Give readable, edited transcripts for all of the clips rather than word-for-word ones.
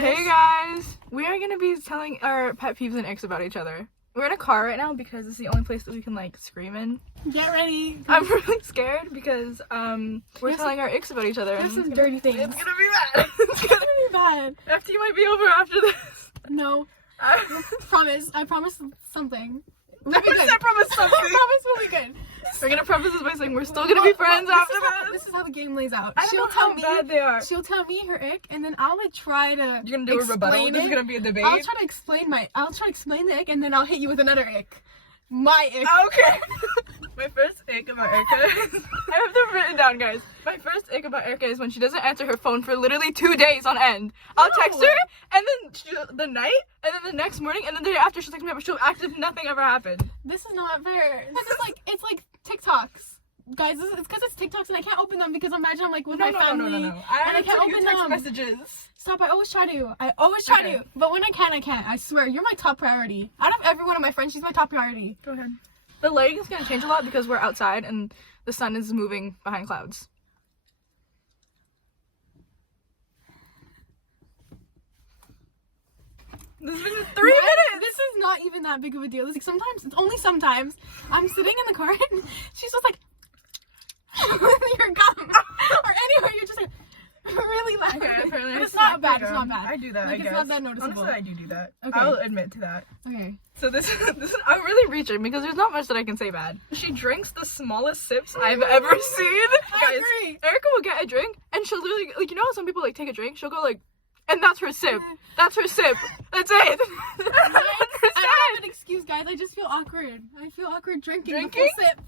guys. Hey guys. We are gonna be telling our pet peeves and icks about each other. We're in a car right now because it's the only place that we can like scream in. Get ready. I'm really scared because we're telling our icks about each other. There's some dirty things. It's gonna be bad. It's gonna be bad. FT might be over after this. No. Promise. I promise something. I promise something. I promise we'll be good. We're gonna preface this by saying we're still gonna be friends after This is how the game lays out. I don't know how bad they are. She'll tell me her ick, and then I'll like try to. You're gonna do a rebuttal. This is gonna be a debate. I'll try to explain the ick, and then I'll hit you with another ick. My ick. Okay. My first ick about Erica. I have them written down, guys. My first ick about Erica is when she doesn't answer her phone for literally 2 days on end. I'll text her, and then the night, and then the next morning, and then the day after she'll text me, but she'll act as if nothing ever happened. This is not fair. It's like TikToks. Guys, it's because it's TikToks and I can't open them because imagine I'm like with my family. No. I can't open text them. messages. Stop, I always try to. But when I can't. I swear, you're my top priority. Out of every one of my friends, she's my top priority. Go ahead. The lighting is going to change a lot because we're outside and the sun is moving behind clouds. This has been 3 minutes! This is not even that big of a deal. It's only sometimes, I'm sitting in the car and she's just like, your gum. Or anywhere, you're just like, really loud. Okay, apparently but it's not bad, it's not bad. I do that, like, I guess. It's not that noticeable. Honestly, I do that. Okay. I'll admit to that. Okay. So this is, I'm really reaching because there's not much that I can say bad. She drinks the smallest sips I've ever seen. I agree. Erica will get a drink and she'll literally, like, you know how some people like take a drink? She'll go like, and that's her sip. That's her sip. That's it. I don't have an excuse, guys. I just feel awkward. I feel awkward drinking? The full sip.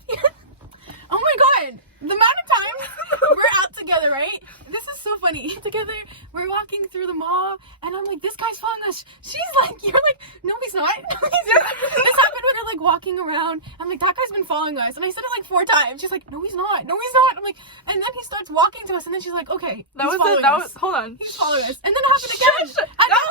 Oh my god! The amount of times we're out together, right? This is so funny. Together, we're walking through the mall, and I'm like, this guy's following us. She's like, you're like, no, he's not. No, he's not. This happened when we're like walking around. I'm like, that guy's been following us, and I said it like 4 times. She's like, no, he's not. No, he's not. I'm like, and then he starts walking to us, and then she's like, okay, hold on. He's following us, and then it happened again.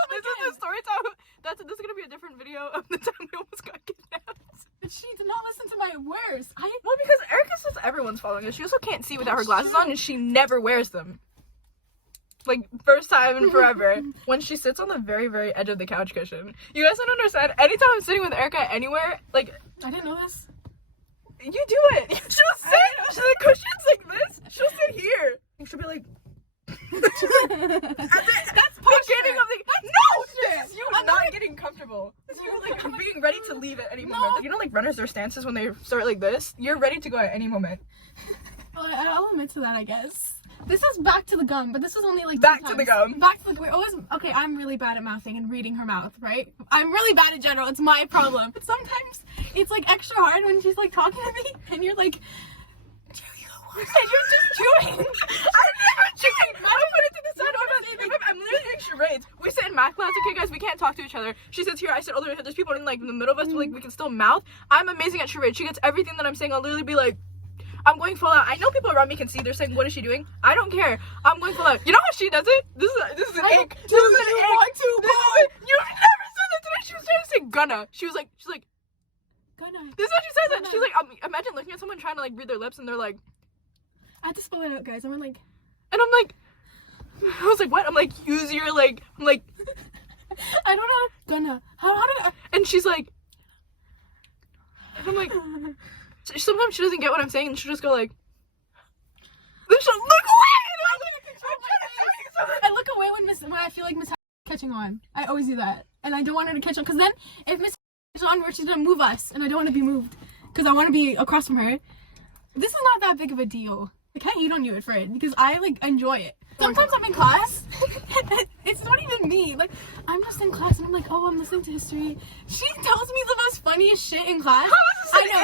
This is the story time. This is gonna be a different video of the time we almost got kidnapped. But she did not listen to my words. Well, because Erica says everyone's following us. She also can't see without her glasses on, and she never wears them. Like, first time in forever. When she sits on the very, very edge of the couch cushion. You guys don't understand. Anytime I'm sitting with Erica anywhere, like... I didn't know this. You do it. She'll sit. The cushion's like this. She'll sit here. And she'll be like... That's beginning of the... No! This is you not getting comfortable. This is you, like, being ready to leave at any moment. Like, you know, like, runners, their stances when they start like this? You're ready to go at any moment. Well, I'll admit to that, I guess. This is back to the gum, but this was only like back to the gum. Back to the we're always okay. I'm really bad at mouthing and reading her mouth, right? I'm really bad in general. It's my problem. But sometimes it's like extra hard when she's like talking to me, and you're like, and you're just chewing. I'm never chewing. I'm putting to the side. I'm literally doing charades. We sit in math class. Okay, guys, we can't talk to each other. She sits here. I sit over here. There's people in like in the middle of us, but like we can still mouth. I'm amazing at charades. She gets everything that I'm saying. I'll literally be like, I'm going full out. I know people around me can see. They're saying, what is she doing? I don't care. I'm going full out. You know how she does it? This is an ick. This is an ick. You've never said that today. She was trying to say gonna. She's like gonna. This is how she says it. She's like, imagine looking at someone trying to like read their lips and they're like, I have to spell it out, guys. I'm like, and I'm like, I was like, what? I'm like, use your like, I'm like, I don't know. Gonna. How did I? And she's like, and I'm like, sometimes she doesn't get what I'm saying and she'll just go like, then she'll look away. I look away when I feel like Miss catching on. I always do that, and I don't want her to catch on because then if Miss catches on, she's gonna move us, and I don't want to be moved because I want to be across from her. This is not that big of a deal. I can't eat on you at Fred because I like enjoy it. Sometimes I'm in class. It's not even me. Like I'm just in class and I'm like, oh, I'm listening to history. She tells me the most funniest shit in class. I know.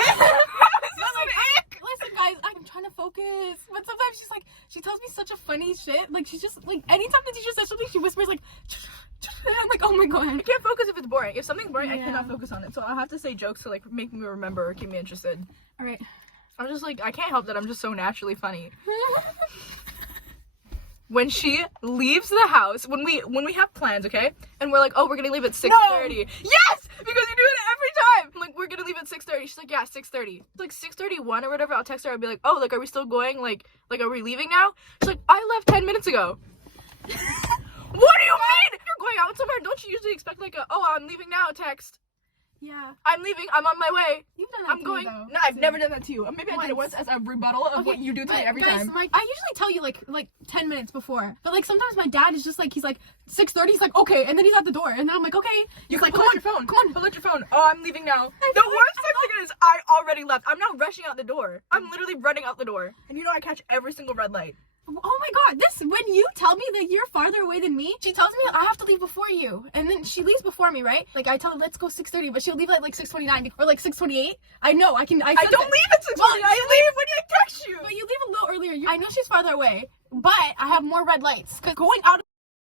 Listen, guys, I'm trying to focus. But sometimes she tells me such a funny shit. Like she's just like anytime the teacher says something, she whispers like. And I'm like, oh my god. I can't focus if it's boring. If something's boring, I cannot focus on it. So I'll have to say jokes to like make me remember or keep me interested. All right. I'm just like, I can't help that I'm just so naturally funny. When she leaves the house, when we have plans, okay? And we're like, oh, we're gonna leave at 6:30. No! Yes! Because you do it every time! I'm like, we're gonna leave at 6:30. She's like, yeah, 6:30. It's like 6:31 or whatever. I'll text her. I'll be like, oh, like, are we still going? Like, are we leaving now? She's like, I left 10 minutes ago. What do you mean? You're going out somewhere. Don't you usually expect like a, oh, I'm leaving now text? Yeah. I'm leaving. I'm on my way. You've done that I'm to going. me, though. No, I've never done that to you. Maybe I did it once as a rebuttal of what you do to me every guys, time. I usually tell you like 10 minutes before, but like sometimes my dad is just like, he's like 6:30. He's like, okay, and then he's at the door, and then I'm like, okay. You He's can like, pull come out on, your phone. come on. Pull out your phone. Oh, I'm leaving now. The worst thing is I already left. I'm now rushing out the door. I'm literally running out the door. And you know I catch every single red light. Oh my god, when you tell me that you're farther away than me, she tells me that I have to leave before you. And then she leaves before me, right? Like I tell her, let's go 6:30, but she'll leave at like 6:29 or like 6:28. I know, I don't leave at 6:20. I leave when I text you. But you leave a little earlier. I know she's farther away, but I have more red lights. Cause going out of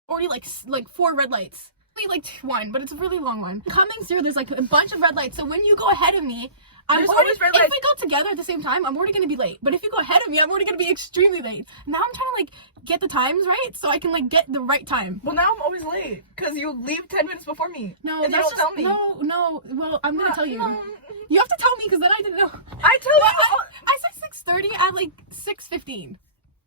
already like 4 red lights. Like 1, but it's a really long one. Coming through, there's like a bunch of red lights. So when you go ahead of me, if we go together at the same time, I'm already gonna be late. But if you go ahead of me, I'm already gonna be extremely late. Now I'm trying to like get the times right so I can like get the right time. Well, now I'm always late because you leave 10 minutes before me. No, and you don't tell me. No. Well, I'm gonna tell you. No. You have to tell me because then I didn't know. I tell you. I said 6:30 at like 6:15.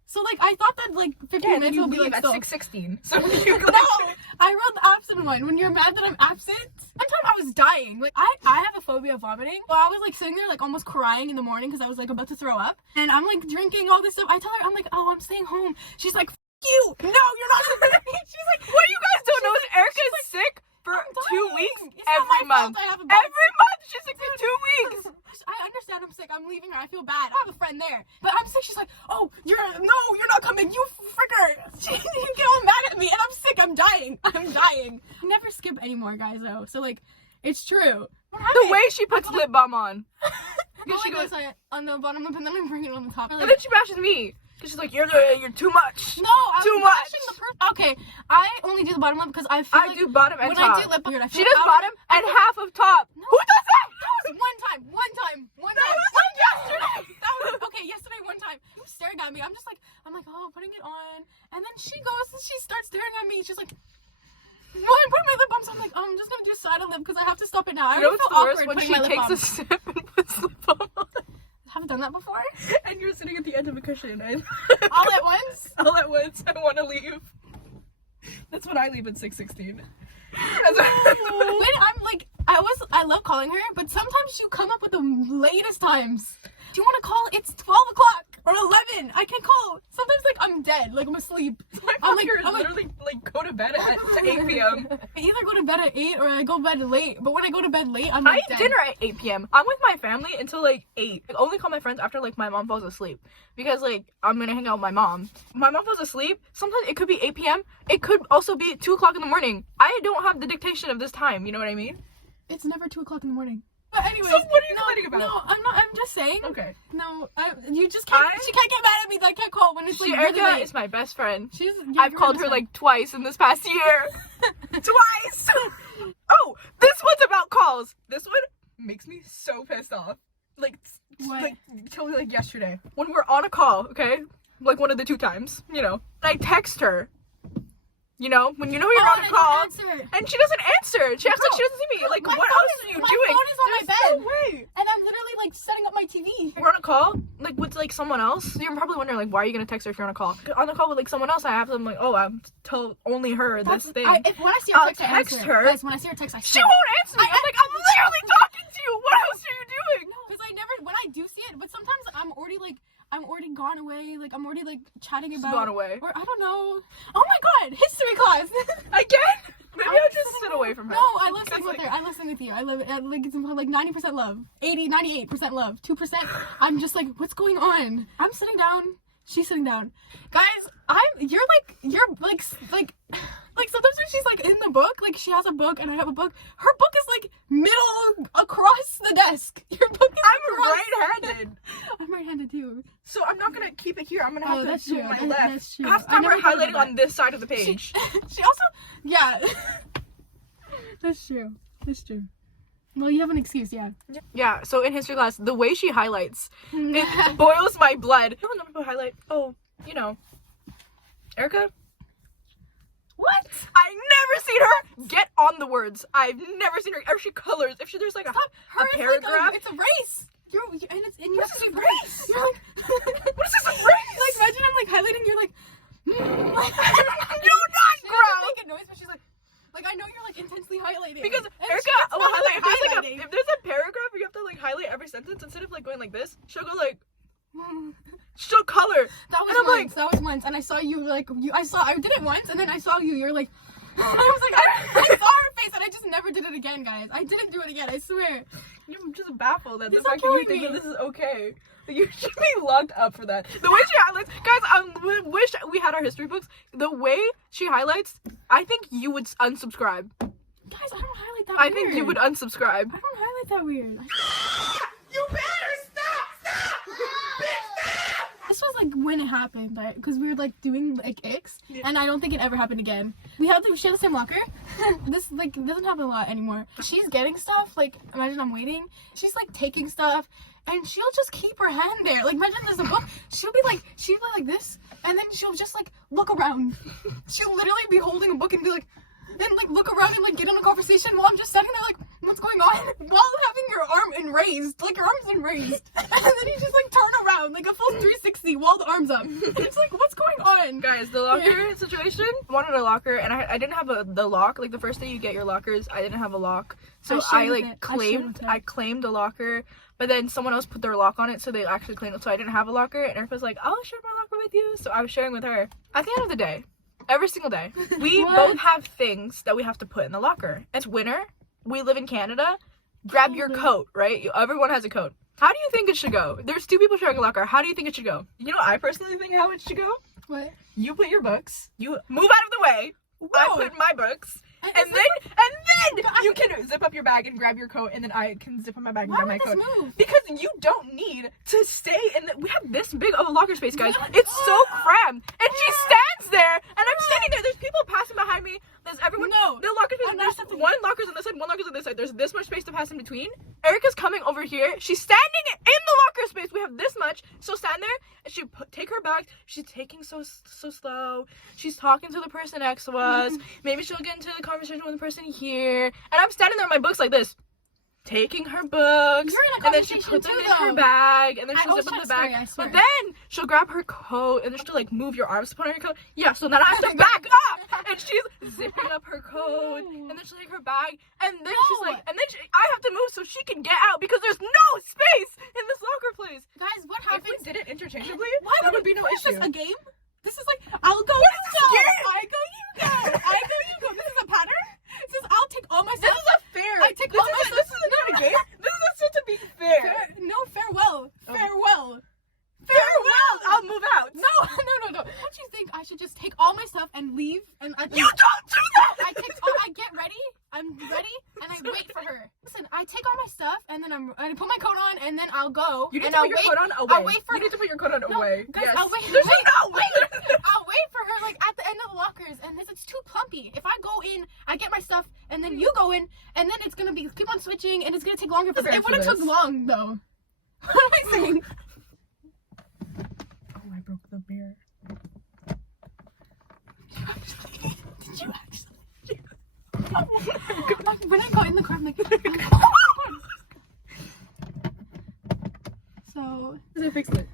So like I thought that like 15 minutes will be like at so. 6:16. So you go. No, I wrote the absent one. When you're mad that I'm absent. One time I was dying. Like I have a phobia of vomiting. So I was like sitting there like almost crying in the morning because I was like about to throw up. And I'm like drinking all this stuff. I tell her, I'm like, oh, I'm staying home. She's like, F you. No, you're not. She's like, what you guys don't know is Erica is sick for 2 weeks every month. Every month she's sick for 2 weeks. I understand I'm sick. I'm leaving her. I feel bad. I have a friend there. But I'm sick. She's like, oh, you're not coming. You fricker. She get all mad at me and I'm sick. I'm dying. I never skip anymore, guys, though. So like, it's true. The way she puts lip balm on. She goes on the bottom lip and then I bring it on the top. And then she bashes me. Because she's like, you're too much. No, I too was much. Okay, I only do the bottom lip because I feel like do bottom and when top. I do lip, She does bottom and half of top. No. Who does that? That was one time. That was like yesterday. Yesterday one time. He was staring at me. I'm like, oh, putting it on. And then she starts staring at me. She's like, what? Put my lip on. So I'm like, I'm just gonna do side of lip because I have to stop it now. I You know feel what's the worst? awkward When putting she my lip takes on. a sip and puts lip balm on. Haven't done that before. And you're sitting at the end of a cushion. All at once. All at once. I want to leave. That's when I leave at 6:16. When I'm like, I love calling her, but sometimes you come up with the latest times. Do you want to call? It's 12 o'clock or 11. I can't call. Sometimes like I'm dead, like I'm asleep. I'm literally like go to bed at 8 p.m. I either go to bed at 8 or I go to bed late. But when I go to bed late, I'm I like eat dead. dinner at 8 p.m. I'm with my family until like 8. I only call my friends after like my mom falls asleep because like I'm gonna hang out with my mom. My mom falls asleep. Sometimes it could be 8 p.m. It could also be 2 o'clock in the morning. I don't have the dictation of this time. You know what I mean? It's never 2 o'clock in the morning. But anyways, so what are you complaining about? No, I'm not. I'm just saying. Okay. No, you just can't. She can't get mad at me that I can't call when it's like really Erica late. is my best friend. I've called her like twice in this past year. Twice. Oh, this one's about calls. This one makes me so pissed off. Like totally like yesterday when we're on a call. Okay, like one of the 2 times. You know, I text her. You know, when you know you're on a call, and she doesn't answer. She acts like she doesn't see me. Like, what else are you doing? My phone is on my bed. No way. And I'm literally like setting up my TV. We're on a call, like with like someone else. You're probably wondering like, why are you gonna text her if you're on a call? On a call with like someone else, I have them like, oh, I'm tell only her this thing. When I see her text, I'll I text answer. her. Guys, when I see her text, She won't answer me. I'm like, I'm literally talking to you. What else are you doing? No, because when I do see it, but sometimes I'm already gone away. Like I'm already like chatting about. Gone away. Or I don't know. Oh my god, history class. Again? Maybe I'll just sit away from her. No, I love sitting with her. I love sitting with you. I love it. Like it's like 90% love, 98% love, 2%. I'm just like, what's going on? I'm sitting down. She's sitting down. Guys, you're like sometimes when she's like in the book, like she has a book and I have a book. Her book is like middle across the desk. Your book is I'm right-handed. I'm right-handed too. So I'm not gonna keep it here. I'm gonna have to do it my left. That's true. Half the time we're highlighting on this side of the page. She also, yeah. That's true. That's true. Well, you have an excuse, yeah. Yeah, so in history class, the way she highlights, it boils my blood. You know when people highlight? Oh, you know. Erica? What? I've never seen her get on the words. I've never seen her. Or she colors. If there's like a paragraph. It's a race. What is this, a race? You're like, what is this, a race? Like, imagine I'm like highlighting, you're like, do not growl. that was once, and I saw you like I did it once, and then I saw you. You're like, I was like, I saw her face, and I just never did it again, guys. I didn't do it again. I swear. I'm just baffled at the These fact are that you killing think that me. this is okay. You should be locked up for that. The way she highlights, guys, I wish we had our history books. The way she highlights, I think you would unsubscribe. Guys, I don't highlight that I weird. think you would unsubscribe. I don't highlight that weird. You better stop! This was like when it happened, because we were like doing like icks, Yeah. and I don't think it ever happened again. We share the same locker. This like doesn't happen a lot anymore. She's getting stuff. Like imagine I'm waiting. She's like taking stuff, and she'll just keep her hand there. Like imagine there's a book. She'll be like this, and then she'll just like look around. She'll literally be holding a book and be like. Then like look around and like get in a conversation while I'm just sitting there like, what's going on? While having your arm raised, like your arm's raised, and then you just like turn around like a full 360 while the arm's up. And it's like, what's going on? Guys, the locker situation. I wanted a locker, and I didn't have the lock. Like the first day you get your lockers, I didn't have a lock, so I claimed a locker. But then someone else put their lock on it, so they actually claimed it. So I didn't have a locker, and Erica was like, I'll share my locker with you. So I was sharing with her. At the end of the day. Every single day. We both have things that we have to put in the locker. It's winter. We live in Canada. Grab your coat, right? Everyone has a coat. How do you think it should go? There's 2 people sharing a locker. How do you think it should go? You know, I personally think how it should go. What? You put your books. You move out of the way. Whoa. I put my books. And then you can zip up your bag and grab your coat, and then I can zip up my bag and grab my coat. Move? Because you don't need to stay in we have this big of a locker space, guys. It's so crammed. And she stands there, and I'm standing there. There's people passing behind me. There's everyone. No. The locker space. There's one locker's on this side, one locker's on this side. There's this much space to pass in between. Erica's coming over here. She's standing in the locker space. We have this much. She'll stand there, and she take her bag. She's taking so slow. She's talking to the person next to us. Maybe she'll get into the conversation with the person here. And I'm standing there with my books like this. Taking her books, and then she puts them in her bag, and then she'll zip up the bag. But then she'll grab her coat, and then she'll like move your arms to put on her coat. Yeah, so then I have to back up, and she's zipping up her coat, and then she'll take her bag, and then she's like, and then I have to move so she can get out because there's no space in this locker place. Guys, what happens? If we did it interchangeably, Why that would be no issue. Is this a game? This is like, I'll go, What is this game? I go, you go. I go, you go. This is a pattern? This is, I'll take all my stuff. This is a fair. I take all my stuff. This is not a game. This is supposed to be fair. No, farewell. Farewell. Farewell. I'll move out. No. Don't you think I should just take all my stuff and leave? And You don't do that. I get ready. I'm ready, and I wait for her. Listen, I take all my stuff, and then I put my coat on, and then I'll go. You need and to I'll put your wait, coat on away. I'll wait for You need to put your coat on away. Guys, Yes. I'll wait. There's wait, no way. I'll wait for her like at the end of the lockers, and this it's too clumpy. If I go in, I get my stuff, and then you go in, and then it's gonna be keep on switching, and it's gonna take longer. It wouldn't took long though. What am I saying? Oh, I broke the beer. Did you actually? When I got in the car, I'm like, so I fixed it.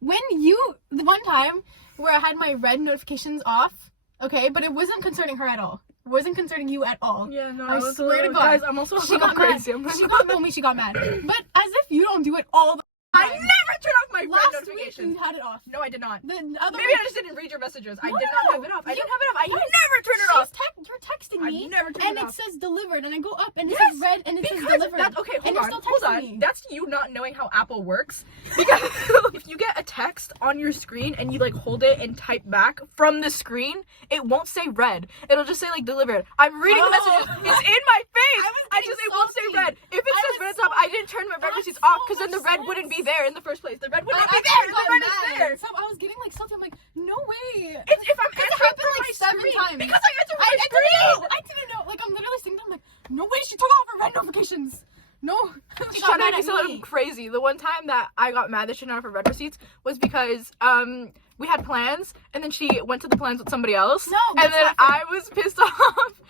when the one time where I had my red notifications off, okay, but it wasn't concerning her at all. It wasn't concerning you at all. Yeah, no. I swear to God. Guys, I'm also She got mad. crazy. She got mad. But as if you don't do it all the I time. never turn off my red Last notifications. week you had it off. No, I did not. The other Maybe I just didn't read your messages. I did not have it off. I You- didn't have it off. I Guys, never turn it off. You're texting I me, never turn and it it off. says delivered, and I go up, and it Yes, says red, and it says Because delivered. that's okay. and Hold you're on. still Hold texting on. me. That's you not knowing how Apple works. Because if you get a text on your screen and you like hold it and type back from the screen, it won't say red. It'll just say like delivered. I'm reading the messages. It's in my face. It won't say salty. red. If it I says was red at so- the top, I didn't turn my red That's receipts off so because then the much red wouldn't be sense. there in the first place. The red would not I be there. The got red is mad. there. So I was getting like something. I'm like, no way. It's if I'm It answering happened from like my 7 screen. times. Because I answered from I my screen. didn't know. Like I'm literally sitting there. I'm like, no way. She took off her red notifications. No. She She's got trying to mad make me at sound me. crazy. The one time that I got mad that she didn't have her red receipts was because we had plans and then she went to the plans with somebody else. No, and that's then not fair. I was pissed off.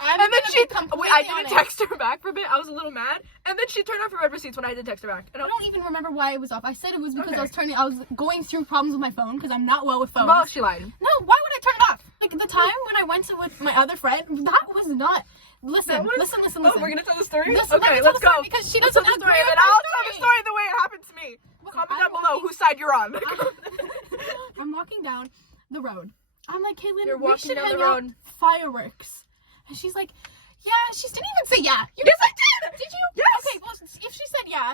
I'm and then gonna she be completely I didn't honest. text her back for a bit. I was a little mad. And then she turned off her red receipts when I did text her back. And I don't even remember why it was off. I said it was because Okay. I was going through problems with my phone because I'm not well with phones. well, she lied. No, why would I turn it off? Like the time when I went to with my other friend, that was not. Listen, That was- listen. Oh, we're gonna tell the story? Listen, let Okay, me tell let's the story go. because she Let's doesn't tell the agree story, with and my I'll tell the story the way it happened to me. Well, Comment I'm down below walking- whose side you're on. I'm walking down. the road. I'm like, Caitlin, You're we walking should down hang the out road. fireworks. And she's like, yeah, she didn't even say yeah. Yes, I did! Did you? Yes! Okay, well, if she said yeah,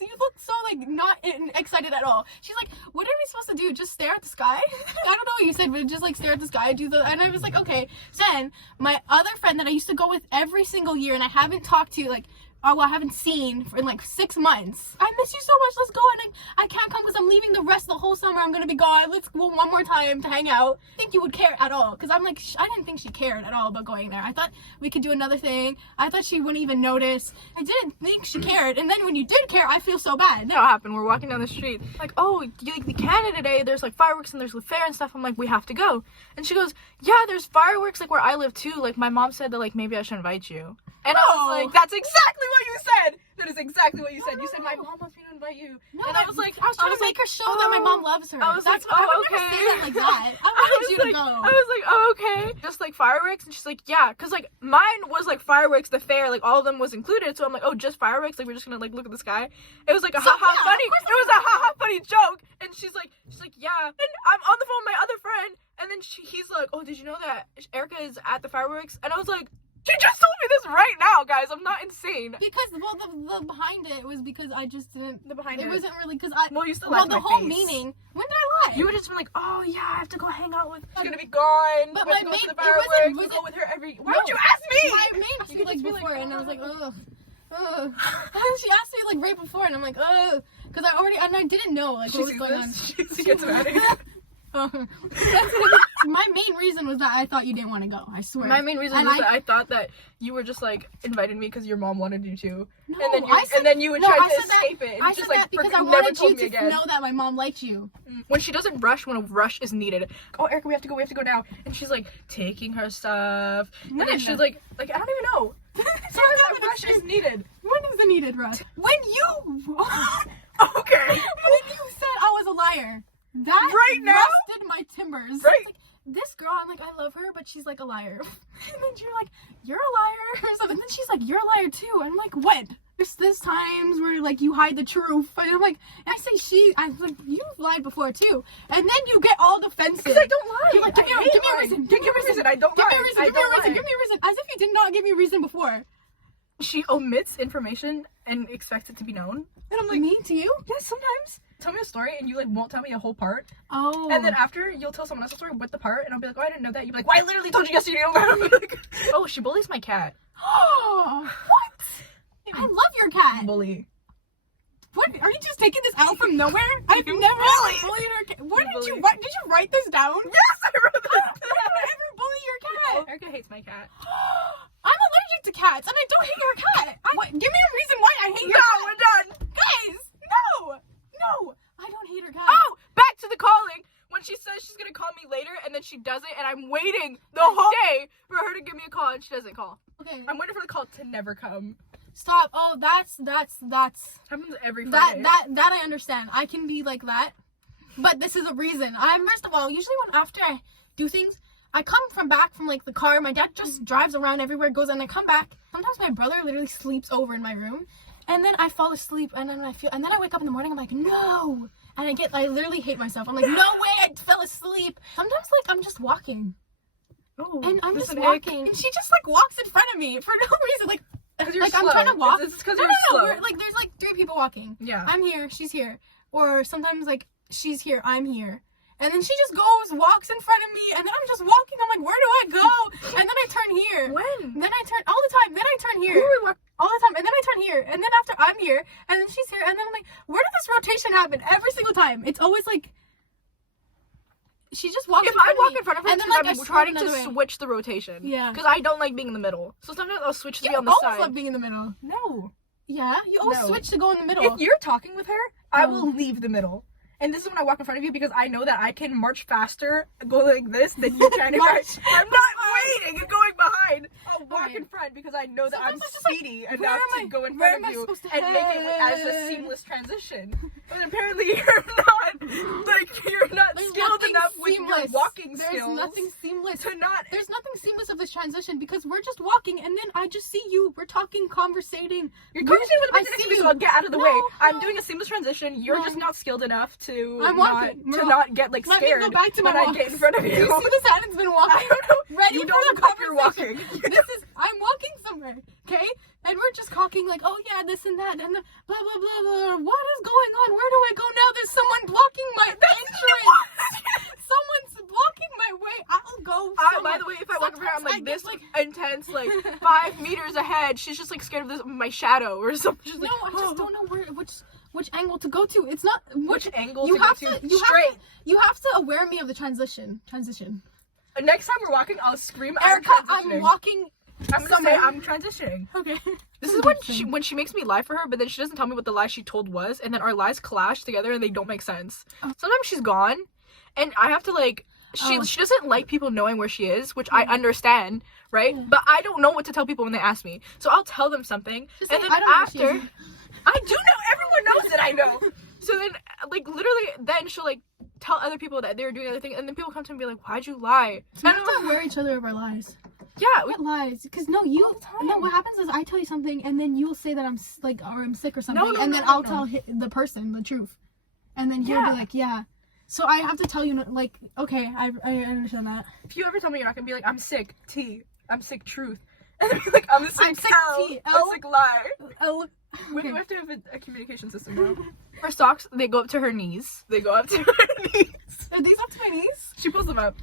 you look so, like, not excited at all. She's like, what are we supposed to do? Just stare at the sky? I don't know what you said, but just, like, stare at the sky, and I was like, okay. Then, my other friend that I used to go with every single year, and I haven't talked to, like, I haven't seen in like 6 months. I miss you so much. Let's go. And I can't come because I'm leaving the rest of the whole summer. I'm gonna be gone. Let's go one more time to hang out. I think you would care at all, because I'm like, I didn't think she cared at all about going there. I thought we could do another thing. I thought she wouldn't even notice. I didn't think she cared. And then when you did care, I feel so bad. You know what happened? We're walking down the street, like, oh, the Canada Day, there's like fireworks and there's the fair and stuff. I'm like, we have to go. And she goes, yeah, there's fireworks like where I live too. Like, my mom said that, like, maybe I should invite you. And I was like, that's exactly what you said. That is exactly what you said. You said, my mom wants me to invite you. No, and I was like, I was trying to make her show that my mom loves her. I was That's like, what, I oh, would never okay. say that like that. I wanted you to go. I was like, oh, okay. Just like fireworks. And she's like, yeah. Because like mine was like fireworks, the fair, like all of them was included. So I'm like, oh, just fireworks? Like we're just going to like look at the sky? It was like a haha yeah, funny. It was a haha funny joke. And she's like, yeah. And I'm on the phone with my other friend. And then he's like, oh, did you know that Erica is at the fireworks? And I was like, you just told me this right now, guys. I'm not insane. Because, well, the behind it was because I just didn't. The behind it. It wasn't really because I. Well, you still well, laughed the in my whole face. meaning. When did I lie? You would just been like, oh yeah, I have to go hang out with. She's gonna be gone. But we have my to go to main- the it fireworks. wasn't- We go with her every. Why No. would you ask me? My main You she like just be before, like, and I was like, oh. ugh. She asked me like right before, and I'm like, ugh, because I didn't know like what was going on. She gets mad at you. My main reason was that I thought you didn't want to go. I swear. My main reason And was that I thought that you were just like inviting me because your mom wanted you to, No, and then you would try I to said that- escape it. And I just said like that because I never wanted told you me to again. know that my mom liked you. When she doesn't rush when a rush is needed. Oh, Erica, we have to go now. And she's like taking her stuff, and then When? she's like I don't even know. Sometimes a rush is needed. When is the needed rush? When you. Okay. When you said I was a liar, that Right now? rusted my timbers. Right. It's like, this girl, I'm like, I love her, but she's like a liar. And then you're like, you're a liar or something. And then she's like, you're a liar too. And I'm like, when? There's times where like you hide the truth. And I'm like, and I say I'm like, you've lied before too. And then you get all defensive. Because I don't lie. You're like, give me a reason. Give me a reason. I don't Give lie. me a reason. I Give me a don't reason. lie. Give me a reason. As if you did not give me a reason before. She omits information and expects it to be known. And I'm like, Me to you? yes, sometimes. Tell me a story and you like won't tell me a whole part. Oh. And then after you'll tell someone else's story with the part and I'll be like, oh, I didn't know that. You'll be like, well, I literally told you yesterday. I'll be like, oh, she bullies my cat. What? I love your cat. Bully. What? Are you just taking this out from nowhere? I've You never bully. bullied her cat. What You did you bully. write? Did you write this down? Yes, I wrote that. I never bully your cat. Erica hates my cat. I'm allergic to cats, and I don't hate your cat. Give me a reason why I hate your No, cat. we're done. Guys, no, I don't hate her cat. Oh, back to the calling. When she says she's gonna call me later and then she doesn't, and I'm waiting the whole day for her to give me a call and she doesn't call. Okay, I'm waiting for the call to never come. stop. Oh, that's Happens every Friday. that I understand. I can be like that, but this is a reason. First of all, usually when after I do things, I come back from like the car. My dad just drives around everywhere, goes, and I come back. Sometimes my brother literally sleeps over in my room, and then I fall asleep, and then I wake up in the morning. I'm like, no, and I literally hate myself. I'm like, no way, I fell asleep. Sometimes like I'm just walking, Oh, and I'm this just is an walking, ick. and she just like walks in front of me for no reason, like. 'Cause you're Like I'm slow. trying to walk. It's because No, you're no, slow. we're, like there's like 3 people walking. Yeah. I'm here, she's here, or sometimes like she's here, I'm here, and then she just walks in front of me, and then I'm just walking. I'm like, where do I go? And then I turn here. When? Then I turn all the time. Then I turn Who here. are we walking? All the time. And then I turn here. And then after I'm here, and then she's here, and then I'm like, where did this rotation happen? Every single time. It's always like she just walks. If in front I of walk me, in front of her, and it's then 'cause like I I'm swerve trying to another way. switch the rotation. Yeah. Because I don't like being in the middle. So sometimes I'll switch to You be on the always side. love being in the middle. No. Yeah, you always No. switch to go in the middle. If you're talking with her, I No. will leave the middle. And this is when I walk in front of you because I know that I can march faster, go like this, than you can. If March. I'm not. hiding and going behind. I'll walk Okay. in front because I know that Sometimes I'm it's just like, speedy where enough am I- to go in where front am I of you supposed to and make it as a head? seamless transition. But apparently you're not There's skilled nothing enough with your seamless. walking There's skills nothing seamless. to not. There's nothing seamless of this transition because we're just walking and then I just see you. We're talking, conversating. You're conversating with the I person next see to me, you. so I'll get out of the No, way. I'm no. doing a seamless transition. You're No. just not skilled enough to I'm not walking. get like Let me scared go back to my when I walks. get in front of Do you. you see this Adam's been walking? I don't know. Ready You for don't the look like you're conversation. walking. I'm walking somewhere, okay? And we're just talking like, oh yeah, this and that, and the blah blah blah blah. What is going on? Where do I go now? There's someone blocking my entrance. Someone's blocking my way. I'll go. By somewhere. the way, if I walk around Sometimes I like get, this intense, like 5 meters ahead, she's just like scared of my shadow or something. She's No, like, I just don't know which angle to go to. It's not which angle you to have go to. you Straight. you have to aware me of the transition. Next time we're walking, I'll scream. Erica, I'm I'm walking. I'm gonna say somewhere. I'm transitioning. Okay. This is when she makes me lie for her, but then she doesn't tell me what the lie she told was, and then our lies clash together and they don't make sense. Sometimes she's gone, and I have to like. She doesn't like people knowing where she is, which I understand, right? Yeah. But I don't know what to tell people when they ask me, so I'll tell them something, Just and say, then "I don't know where she after, is." I do know. Everyone knows that I know. So then, like literally, then she'll like tell other people that they're doing other thing, and then people come to me and be like, "Why'd you lie?" So we And have I'm to aware each other of our lies. yeah, we, What lies? Because no, you. All the time. No, what happens is I tell you something, and then you'll say that I'm like, or I'm sick or something, no, and then no, I'll no. tell the person the truth, and then he'll Yeah. be like, yeah. So I have to tell you, like, okay, I understand that. if you ever tell me you're not gonna be like, "I'm sick, T. I'm sick, truth," and then be like, "I'm sick, I'm sick, L. T, I'm L. sick, lie." Oh, We okay. have to have a communication system now. Her socks, they go up to her knees. They go up to her knees. Are these up to my knees? She pulls them up.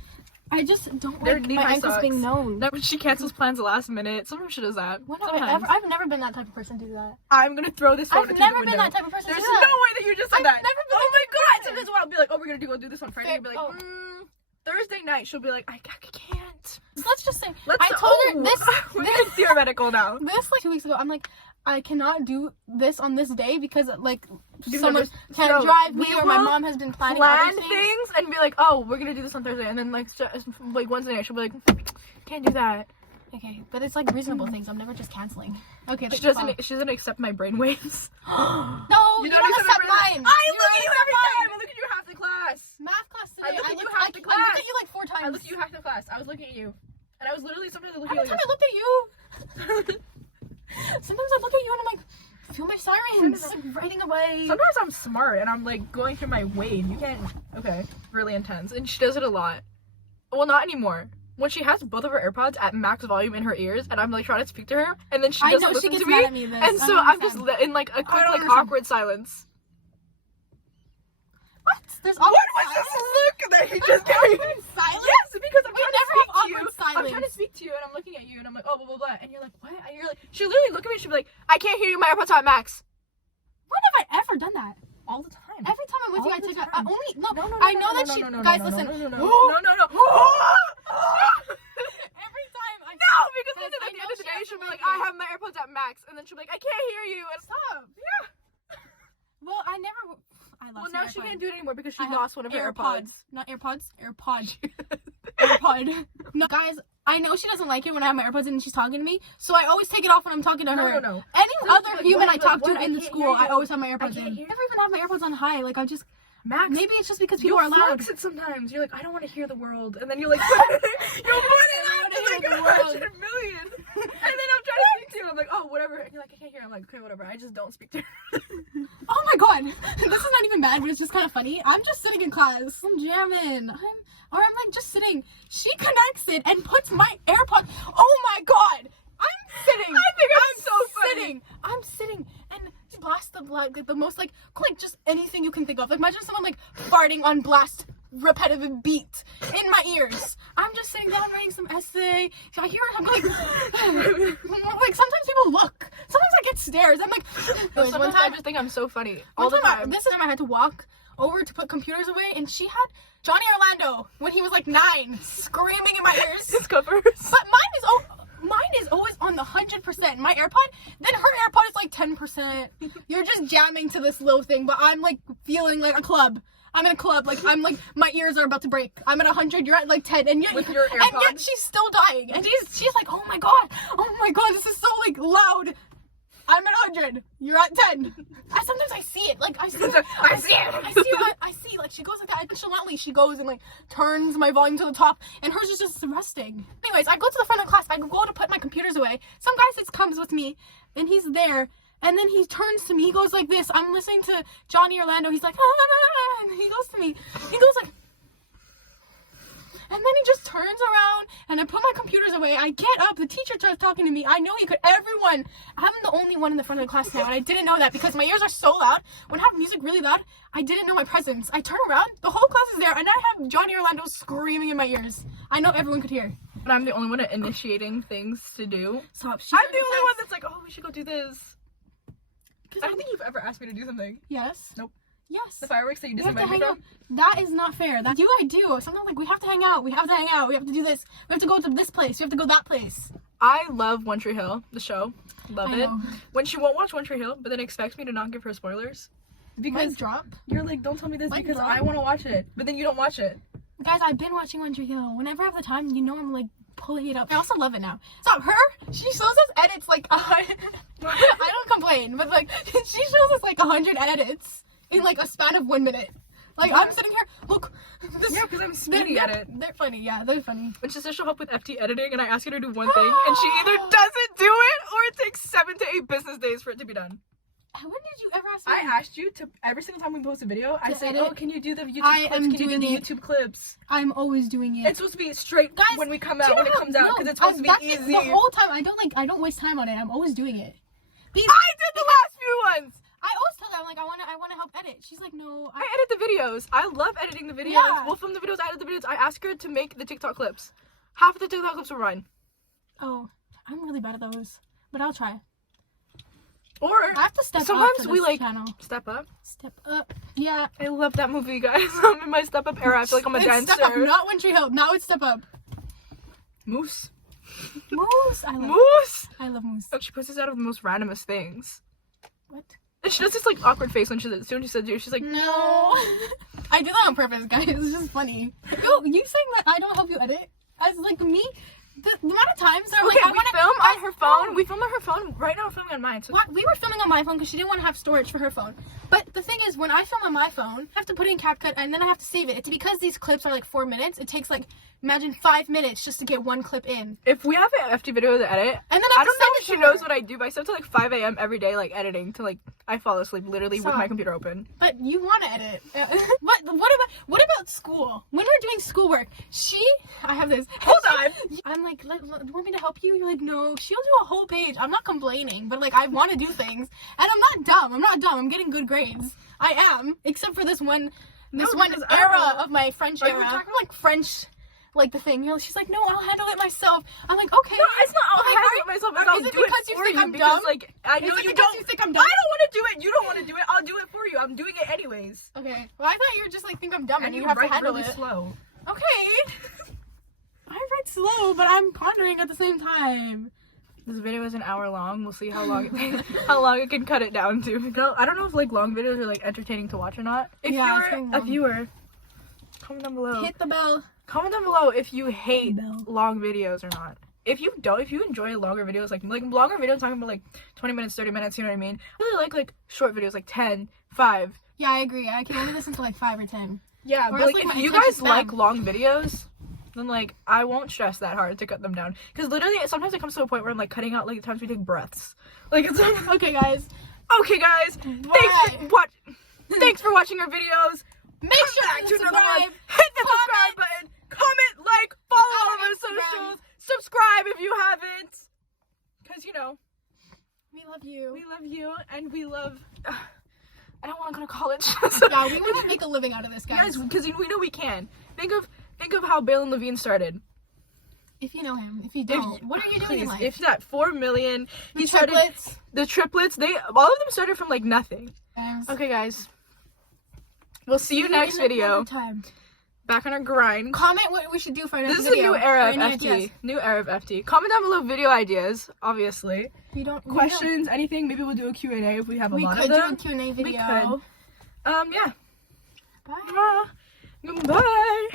I just don't They're like my knee-high ankles socks. being known. No, she cancels plans the last minute. Sometimes she does that. When have Sometimes. I've never been that type of person to do that. I'm gonna throw this phone I've into never the been window. that type of person There's to no do that. way that you just said I've that. never been Oh that my type of god! person. Sometimes I'll be like, "Oh, we're gonna go do this on Friday." You'll be like, Oh. Thursday night. She'll be like, "I can't." So let's just say Let's. I told her this. We're getting theoretical now. This like 2 weeks ago, I'm like, I cannot do this on this day because like Because someone there's- can't so drive me we or my will mom has been planning Plan other things and be like, "Oh, we're gonna do this on Thursday," and then like Wednesday night she'll be like, "Can't do that." Okay, but it's like reasonable things. I'm never just canceling. Okay, She doesn't accept my brainwaves. No, you don't accept mine. I look at you every time. I look at you half the class. Math class today. I look at you looked half like, the I class. looked at you like 4 times. I looked at you half the class. I was looking at you, and I was literally sometimes looking Every at time you. I looked at you, sometimes I look at you and I'm like, feel my sirens, like riding away. Sometimes I'm smart and I'm like going through my wave. You can't. Okay, really intense, and she does it a lot. Well, not anymore. When she has both of her AirPods at max volume in her ears, and I'm like trying to speak to her, and then she I doesn't know, she listen gets to mad me, at me this. and I so don't I'm just understand. in like a quick don't like understand. awkward silence. What? There's What always was this silence? look that he There's just gave me? awkward silence? Yes, because I'm We trying to never speak have to you. awkward I'm trying to silence. speak to you, and I'm looking at you, and I'm like, "Oh, blah blah blah," and you're like, "What?" And you're like, she'll literally look at me, and she'll be like, "I can't hear you. My AirPods are at max." When have I ever done that? All the time. Every time I'm with All you, I the take out. time. Only no. No, no, no, I no, know no, that no, she. no, no, Guys, no, listen. No, no, no, no. Every time I. No, because Guys, listen, I at the know end of the she day, has she'll to be like, like "I it. have my AirPods at max," and then she'll be like, "I can't hear you." And Stop. yeah. Well, I never. I lost. Well, now my she AirPod. can't do it anymore because she I have lost one of her AirPods. Not AirPods. AirPod. AirPod. No, guys, I know she doesn't like it when I have my AirPods in and she's talking to me, so I always take it off when I'm talking to No, her. no, no. Any So other like, human what? I talk Like, to what? I in the can't school, hear I you. always have my AirPods can't in. I hear never even have my AirPods on high. Like I just. Max, Maybe it's just because people you are loud. flex it sometimes. You're like, "I don't want to hear the world," and then you like put it, you put it I out wanna to hear like the 100 million, and then I'm trying to speak to you. I'm like, "Oh, whatever." And you're like, "I can't hear." I'm like, "Okay, whatever." I just don't speak to her. Oh my god, this is not even bad, but it's just kind of funny. I'm just sitting in class, I'm jamming, I'm like just sitting. She connects it and puts my AirPod. Oh my god, I'm sitting. I think I'm so funny. sitting. I'm sitting and blast the most like just anything you can think of. Like imagine someone like farting on blast repetitive beat in my ears. I'm just sitting down writing some essay. So I hear it. I'm like, like sometimes people look. Sometimes I get stares. I'm like, one Sometimes I time. just think I'm so funny all One the time time. this time I had to walk over to put computers away, and she had Johnny Orlando when he was like 9 screaming in my ears. His covers. But mine is always on the 100%. My AirPod, then her AirPod is like 10%. You're just jamming to this little thing, but I'm like feeling like a club. I'm in a club. Like, I'm like, my ears are about to break. I'm at 100, you're at like 10, and yet, With your and yet AirPods? she's still dying. And she's like, oh my god, this is so like loud. I'm at 100. You're at 10. Sometimes I see it. Like, I see it. I see, like, she goes like that. I nonchalantly, she goes and, like, turns my volume to the top, and hers is just resting. Anyways, I go to the front of the class. I go to put my computers away. Some guy comes with me, and he's there, and then he turns to me. He goes like this. I'm listening to Johnny Orlando. He's like, ah, and he goes to me. He goes like, and then he just turns around, and I put my computers away. I get up. The teacher starts talking to me. I know he could. Everyone. I'm the only one in the front of the class now, and I didn't know that because my ears are so loud. When I have music really loud, I didn't know my presence. I turn around. The whole class is there, and I have Johnny Orlando screaming in my ears. I know everyone could hear. But I'm the only one initiating things to do. Stop. I'm the only one that's like, oh, we should go do this. I don't think you've ever asked me to do something. Yes. Nope. Yes. The fireworks that you We have to disinvited hang out. from? That is not fair. That's you. I do. Sometimes like we have to hang out. We have to hang out. We have to do this. We have to go to this place. We have to go that place. I love One Tree Hill, the show. Love I it. know. When she won't watch One Tree Hill, but then expects me to not give her spoilers. Because Mic drop. you're like, don't tell me this Mic because drop. I want to watch it. But then you don't watch it. Guys, I've been watching One Tree Hill. Whenever I have the time, you know I'm like pulling it up. I also love it now. Stop. Her, she shows us edits like I don't complain, but like she shows us like 100 edits in like a span of 1 minute. Like I'm sitting here, look. Yeah, because I'm speedy at it. They're funny. Yeah, they're funny. When she says she'll help with FT editing and I ask her to do one thing and she either doesn't do it or it takes 7 to 8 business days for it to be done. When did you ever ask me? I asked you to, every single time we post a video, I To say, edit? oh, can you do the YouTube I clips? am Can you do doing the it. YouTube clips? I'm always doing it. It's supposed to be straight Guys, when we come do you out, when know it how- comes out, no, because it's supposed to be that's easy. The whole time. I don't waste time on it. I'm always doing it. I did the last few ones! I always tell her, I'm like, I wanna help edit. She's like, no. I edit the videos. I love editing the videos. Yeah. We'll film the videos, I edit the videos. I ask her to make the TikTok clips. Half of the TikTok clips are mine. Oh, I'm really bad at those, but I'll try. Or I have to step sometimes up to we this like channel. step up. Step up. Yeah. I love that movie, guys. I'm in my step up era. I feel like I'm a It's dancer. Step up, not One Tree Hill. Now it's Step Up. Moose. Moose. Moose. I love Moose. Oh, she puts us out of the most randomest things. What? And she does this like awkward face when she says she's like, No. I do that on purpose, guys. It's just funny. Yo, you saying that I don't help you edit? As like me, the amount of times that I'm okay, like, I we want to film on her phone. We film on her phone. Right now we're filming on mine. So We were filming on my phone because she didn't want to have storage for her phone. But the thing is, when I film on my phone, I have to put in CapCut and then I have to save it. It's because these clips are like 4 minutes. It takes like, imagine 5 minutes just to get one clip in. if we have an FT video to edit, And then I have to don't know send if it she to knows her. what I do, but I stay up till like 5 a.m. every day, like editing to like I fall asleep literally with Stop. my computer open. But you want to edit. What about school? When we're doing schoolwork, I have this. Hold on. I'm like, want me to help you? You're like, no. She'll do a whole page. I'm not complaining, but like, I want to do things, and I'm not dumb. I'm getting good grades. I am, except for this one because I era don't know. of my French Are you era. talking- Like French, like the thing. You know, she's like, no, I'll handle it myself. I'm like, okay. No, it's not. I'll I'm like, handle are- it myself. or It's I'll is it do it because you for think I'm because, dumb? like I Is know it you because don't. you think I'm I dumb? don't want to do it. You don't want to do it. I'll do it for you. I'm doing it anyways. Okay. Well, I thought you were just like think I'm dumb and, And you you have to write handle really it. slow. Okay. I write slow, but I'm pondering at the same time. This video is an hour long. We'll see how long how long it can cut it down to. I don't know if like long videos are like entertaining to watch or not. If Yeah, it's you're getting a long. viewer, comment down below. Hit the bell. Comment down below if you hate Bell. long videos or not. If you don't, if you enjoy longer videos, like longer videos talking about like 20 minutes, 30 minutes, you know what I mean? I really like short videos, like 10, 5. Yeah, I agree. I can only listen to like 5 or 10. Yeah, Or but else, like like, if my you attention guys span. like long videos, then like I won't stress that hard to cut them down. Because literally sometimes it comes to a point where I'm like cutting out like the times we take breaths. Like it's like, Okay, guys. okay guys, Bye. thanks for watching our videos. Make Come sure back to to another subscribe. one. Hit the subscribe button. Comment, like, follow all of Our our Instagram. socials. Subscribe if you haven't. Because, you know, We love you. we love you and we love... I don't want to go to college. Yeah, we want to make a living out of this, guys. Guys, because we know we can. Think of how Bale and Levine started. If you know him. If you don't, what are you doing in life? If that 4 million, The triplets. the triplets. All of them started from like nothing. Yes. Okay, guys. We'll see you next In another video. time. Back on our grind. Comment what we should do for our next This is a video. new era or of any FT. ideas. New era of FT. Comment down below video ideas, obviously. We don't Questions, anything. Maybe we'll do a Q&A if we have a We lot could of do them. a Q&A video. We could. Yeah. Bye. Goodbye.